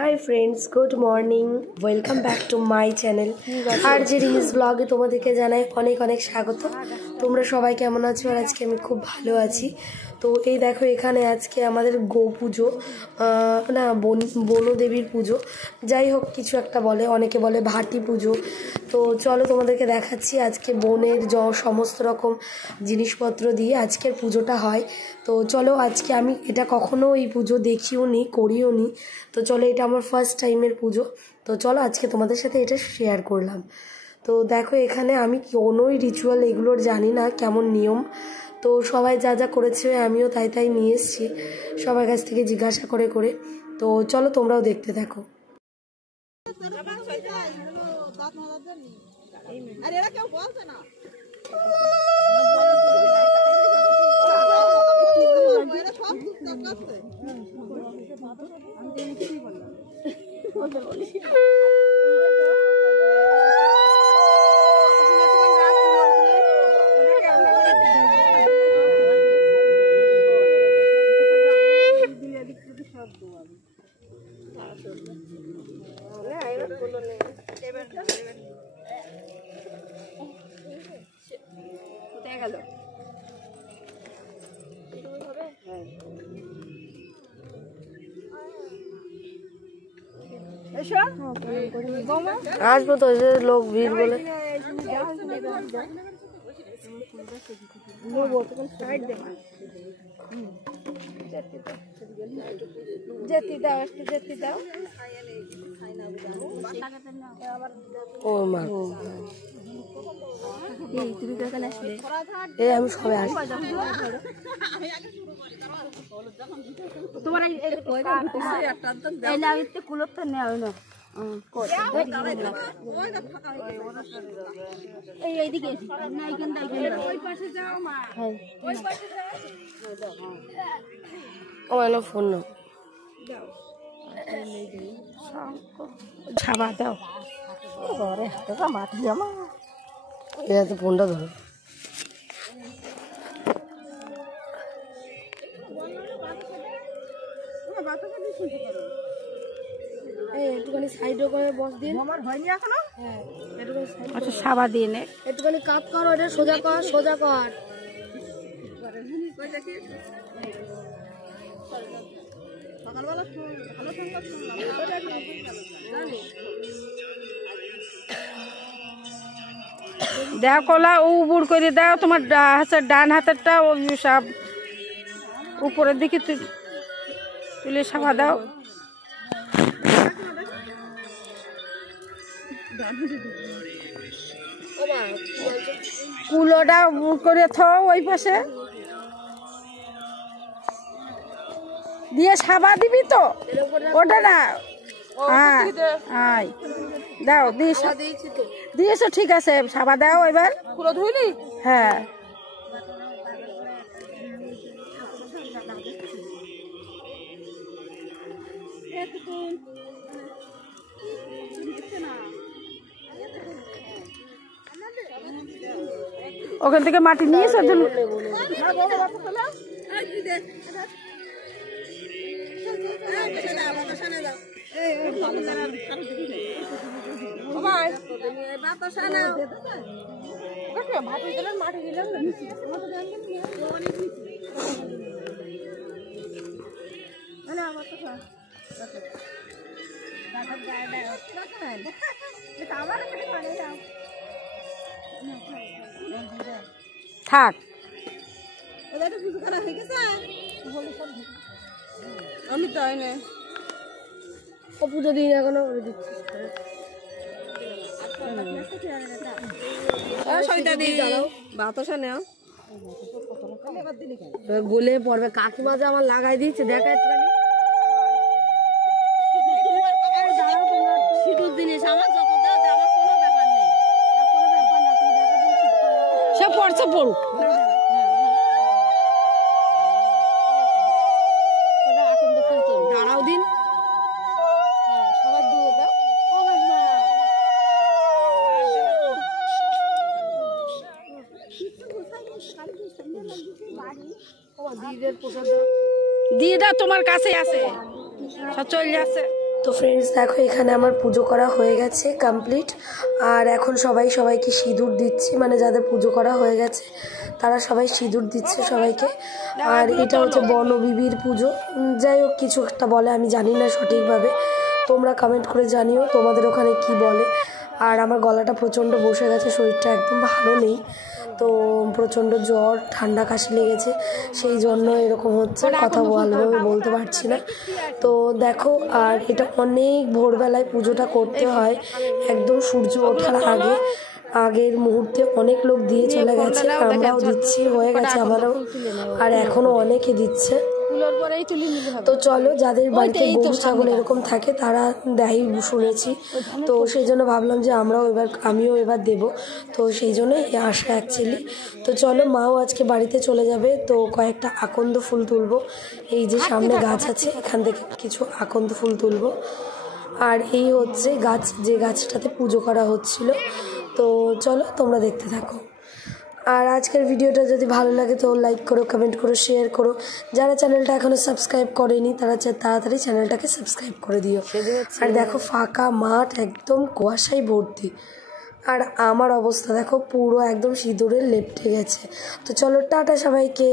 High friends, good morning, welcome back to my channel আর যে রিমিস ব্লগে তোমাদেরকে জানাই অনেক অনেক স্বাগত। তোমরা সবাই কেমন আছো? আর আজকে আমি খুব ভালো আছি। তো এই দেখো, এখানে আজকে আমাদের গো পুজো, না বনদেবীর পুজো, যাই হোক কিছু একটা বলে, অনেকে বলে ভাটি পুজো। তো চলো তোমাদেরকে দেখাচ্ছি আজকে বনের সমস্ত রকম জিনিসপত্র দিয়ে আজকের পুজোটা হয়। তো চলো, আজকে আমি এটা কখনো এই পুজো দেখিও নি, করিও নি। তো চলো, এটা আমার ফার্স্ট টাইমের পুজো। তো চলো আজকে তোমাদের সাথে এটা শেয়ার করলাম। তো দেখো, এখানে আমি কোনোই রিচুয়াল এগুলোর জানি না কেমন নিয়ম। তো সবাই যা যা করেছে আমিও তাই তাই নিয়ে এসেছি সবার কাছ থেকে জিজ্ঞাসা করে করে। তো চলো তোমরাও দেখতে থাকো। আসবো তো, লোক ভিড় বলে। ও মা, আমি সবাই আসবো। তোমার ফোন নাও, ছাবা দাও, মাটি আমার ফোনটা ধরো। একটুখানি সাইড করে বস দিন, আমার হয়নি এখনো। হ্যাঁ, একটুখানি সাবা দিয়ে নে, একটুখানি কাপ কর, ওটা সোজা কর, সোজা কর। দাও কলা উবুর করে দাও, তোমার ডান হাতেরটা সব উপরের দিকে তুলে সাবা দাও। কুলোটা করে থাও ওই পাশে দিয়ে সাবা দিবি তো, ওটা না। হ্যাঁ দাও, দিয়েছো, ঠিক আছে, সাবা দাও এবার। কুলো ধুইলি? হ্যাঁ। ওখান থেকে মাটি নিয়ে এসো। থাক, আমি তাই না পুজো দিন এখনো গলে পড়বে। কাকিমা যে আমার লাগাই দিচ্ছে, দেখা সিঁদুর জিনিস আমার যত দাও, আমার কোনো ব্যাপার নেই, সে পড়ছে পড়ুক। দাঁড়াও দিন, সবার দিয়ে দাও। দিয়ে দাও, তোমার কাছে আছে, সব চলে যাচ্ছে। তো ফ্রেন্ডস দেখো এখানে আমার পুজো করা হয়ে গেছে কমপ্লিট। আর এখন সবাইকে সিঁদুর দিচ্ছি, মানে যাদের পুজো করা হয়ে গেছে তারা সবাই সিঁদুর দিচ্ছে সবাইকে। আর এটা হচ্ছে বনবিবির পুজো, যাই হোক কিছু একটা বলে, আমি জানি না সঠিকভাবে, তোমরা কমেন্ট করে জানিও তোমাদের ওখানে কি বলে। আর আমার গলাটা প্রচণ্ড বসে গেছে, শরীরটা একদম ভালো নেই, তো প্রচণ্ড জ্বর ঠান্ডা কাশি লেগেছে, সেই জন্য এরকম হচ্ছে, কথা ভালোভাবে বলতে পারছি না। তো দেখো আর এটা অনেক ভোরবেলায় পুজোটা করতে হয়, একদম সূর্য ওঠার আগের মুহূর্তে অনেক লোক দিয়ে চলে গেছে, আমরাও দিচ্ছি, হয়ে গেছে আমারও, আর এখনও অনেকে দিচ্ছে। তো চলো, যাদের বাড়িতে গরু ছাগল এরকম থাকে তারা দেয় শুনেছি, তো সেই জন্য ভাবলাম যে আমিও এবার দেব, তো সেই জন্যই আসা অ্যাকচুয়ালি। তো চলো, মাও আজকে বাড়িতে চলে যাবে, তো কয়েকটা আকন্দ ফুল তুলবো, এই যে সামনে গাছ আছে এখান থেকে কিছু আকন্দ ফুল তুলবো। আর এই হচ্ছে গাছ, যে গাছটাতে পুজো করা হচ্ছিল। তো চলো তোমরা দেখতে থাকো। আর আজকের ভিডিওটা যদি ভালো লাগে তো লাইক করো, কমেন্ট করো, শেয়ার করো। যারা চ্যানেলটা এখনও সাবস্ক্রাইব করেনি তারা তাড়াতাড়ি চ্যানেলটাকে সাবস্ক্রাইব করে দিও। আর দেখো ফাঁকা মাঠ, একদম কুয়াশায় ভর্তি, আর আমার অবস্থা দেখো পুরো একদম সিঁদুরে লেপ্টে গেছে। তো চলো টাটা সবাইকে।